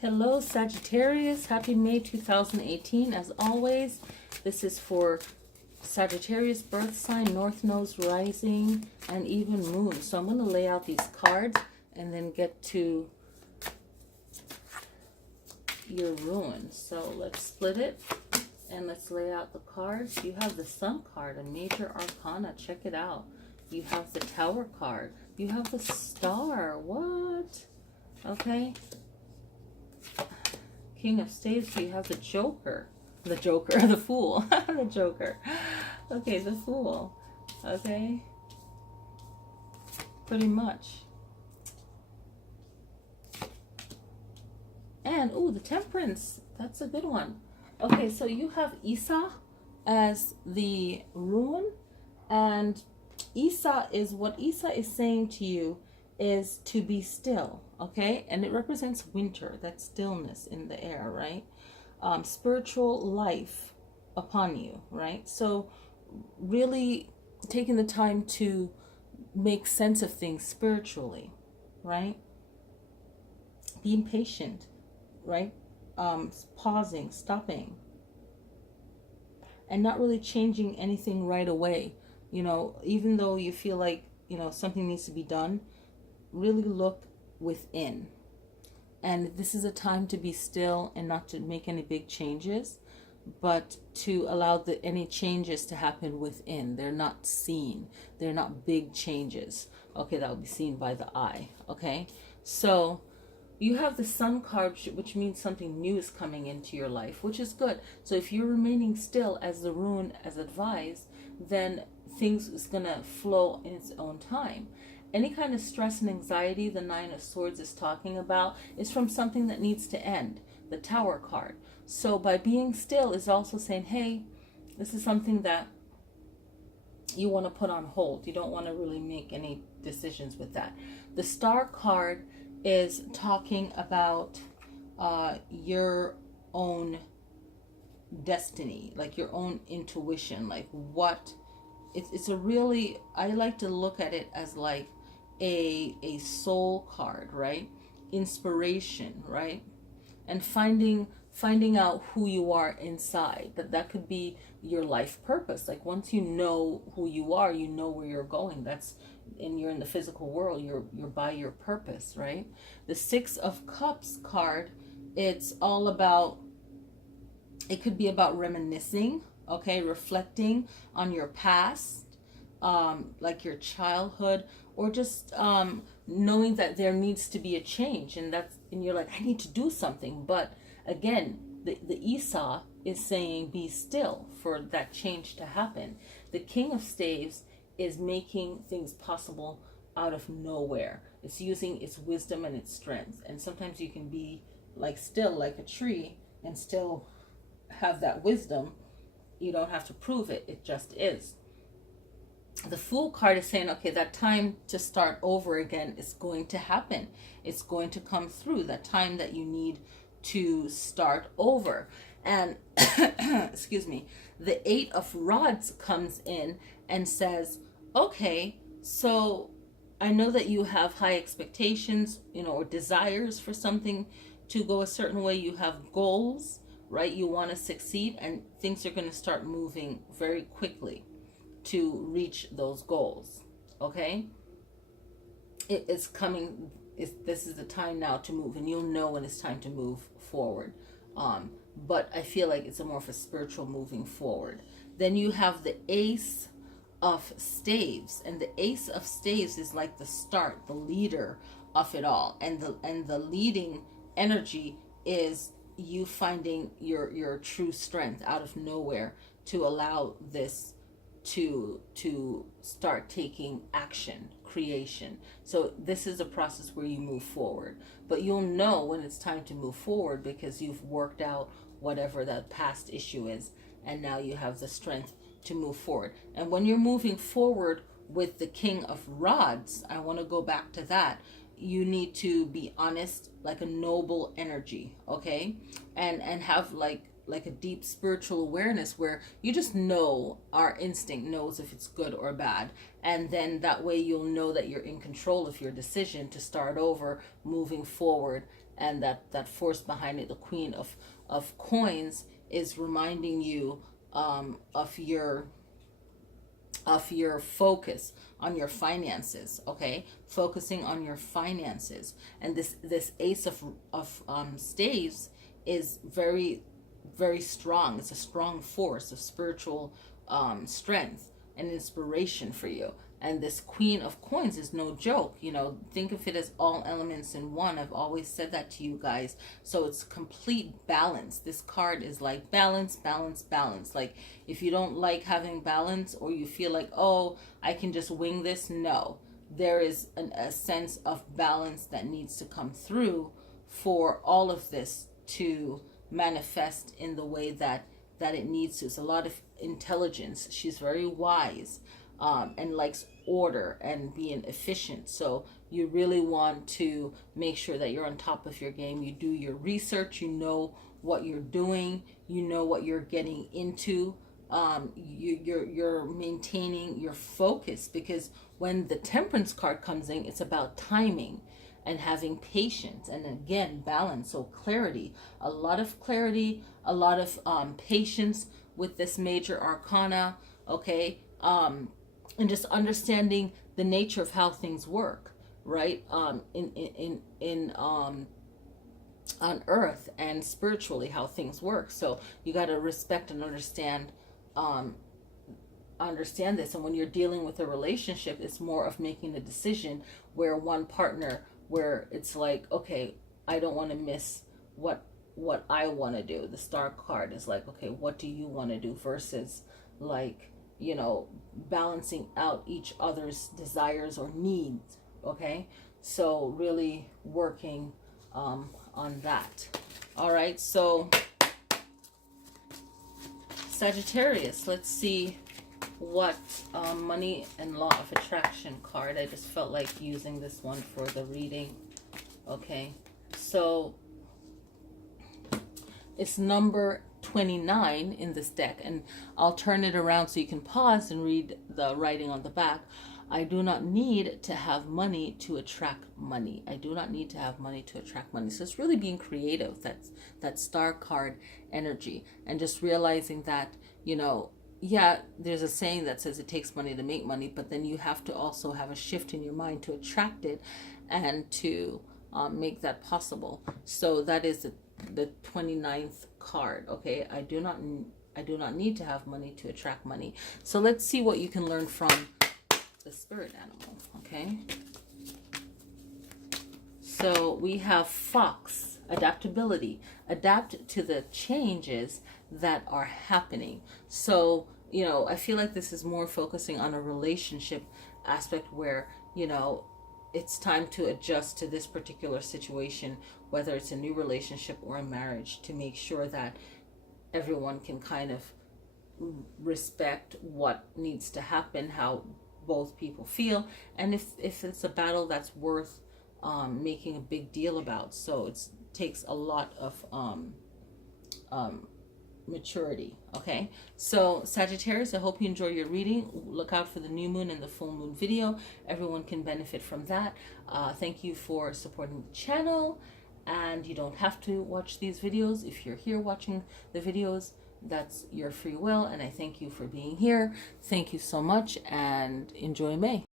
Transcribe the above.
Hello, Sagittarius. Happy May 2018. As always, this is for Sagittarius birth sign, North Node rising, and even moon. So I'm going to lay out these cards and then get to your ruin. So let's split it and let's lay out the cards. You have the Sun card, a major arcana. Check it out. You have the Tower card. You have the Star. What? Okay. King of Staves, you have the Joker. The Fool. The Joker. Okay, the Fool. Okay. Pretty much. And, ooh, the Temperance. That's a good one. Okay, so you have Isa as the ruin. And Isa is, what Isa is saying to you is to be still, okay? And it represents winter, that stillness in the air, right? Spiritual life upon you, right? So really taking the time to make sense of things spiritually, right? Being patient, right? Pausing, stopping, and not really changing anything right away. You know, even though you feel like, you know, something needs to be done, really look within. And this is a time to be still and not to make any big changes, but to allow any changes to happen within. They're not seen. They're not big changes. Okay, that will be seen by the eye. Okay, so you have the Sun card, which means something new is coming into your life, which is good. So if you're remaining still as the rune as advised, then things is going to flow in its own time. Any kind of stress and anxiety the Nine of Swords is talking about is from something that needs to end, the Tower card. So by being still is also saying, hey, this is something that you want to put on hold. You don't want to really make any decisions with that. The Star card is talking about your own destiny, like your own intuition, like what it's a really, I like to look at it as like a soul card, right? Inspiration, right? And finding out who you are inside. That could be your life purpose. Like once you know who you are, you know where you're going. That's, and you're in the physical world, you're by your purpose, right? The Six of Cups card, it's all about, it could be about reminiscing, okay, reflecting on your past, like your childhood, or just knowing that there needs to be a change, and you're like, I need to do something. But again, the Esau is saying be still for that change to happen. The King of Staves is making things possible out of nowhere. It's using its wisdom and its strength. And sometimes you can be like still like a tree and still have that wisdom. You don't have to prove it. It just is. The Fool card is saying, okay, that time to start over again is going to happen. It's going to come through, that time that you need to start over. And excuse me, the Eight of Rods comes in and says, okay, so I know that you have high expectations, you know, or desires for something to go a certain way. You have goals, right? You want to succeed, and things are going to start moving very quickly to reach those goals. Okay, it's coming. This is the time now to move, and you'll know when it's time to move forward. But I feel like it's a more of a spiritual moving forward. Then you have the Ace of Staves, and the Ace of Staves is like the start, the leader of it all, and the leading energy is you finding your true strength out of nowhere to allow this to start taking action, creation. So this is a process where you move forward, but you'll know when it's time to move forward because you've worked out whatever that past issue is, and now you have the strength to move forward. And when you're moving forward with the King of Rods, I want to go back to that. You need to be honest, like a noble energy, okay? And have like a deep spiritual awareness where you just know, our instinct knows if it's good or bad. And then that way you'll know that you're in control of your decision to start over, moving forward, and that force behind it, the Queen of Coins, is reminding you of your focus on your finances. Okay, focusing on your finances. And this Ace of Staves is very, very strong. It's a strong force of spiritual strength and inspiration for you. And this Queen of Coins is no joke. Think of it as all elements in one. I've always said that to you guys. So it's complete balance. This card is like balance, balance, balance. Like, if you don't like having balance, or you feel like, oh, I can just wing this, no. There is a sense of balance that needs to come through for all of this to manifest in the way that it needs to. It's a lot of intelligence. She's very wise. And likes order and being efficient. So you really want to make sure that you're on top of your game. You do your research. You know what you're doing. You know what you're getting into. You're maintaining your focus, because when the Temperance card comes in, it's about timing and having patience, and again, balance. So clarity, a lot of clarity, a lot of patience with this major arcana. Okay. And just understanding the nature of how things work, right? On earth, and spiritually, how things work. So you got to respect and understand this. And when you're dealing with a relationship, it's more of making a decision, where one partner, where it's like, okay, I don't want to miss what I want to do. The Star card is like, okay, what do you want to do, versus like, balancing out each other's desires or needs. Okay, so really working on that. All right, so Sagittarius, let's see what Money and Law of Attraction card. I just felt like using this one for the reading. Okay, so it's number 29 in this deck, and I'll turn it around so you can pause and read the writing on the back. I do not need to have money to attract money. I do not need to have money to attract money. So it's really being creative. That's that Star card energy, and just realizing that, yeah, there's a saying that says it takes money to make money, but then you have to also have a shift in your mind to attract it and to make that possible. So that is the 29th card. Okay, I do not need to have money to attract money. So let's see what you can learn from the spirit animal. Okay, so we have Fox, adaptability. Adapt to the changes that are happening. So I feel like this is more focusing on a relationship aspect, where it's time to adjust to this particular situation, whether it's a new relationship or a marriage, to make sure that everyone can kind of respect what needs to happen, how both people feel, and if it's a battle that's worth making a big deal about. So it takes a lot of maturity. Okay, so Sagittarius, I hope you enjoy your reading. Look out for the new moon and the full moon video. Everyone can benefit from that. Thank you for supporting the channel, and you don't have to watch these videos. If you're here watching the videos, that's your free will, and I thank you for being here. Thank you so much, and enjoy May.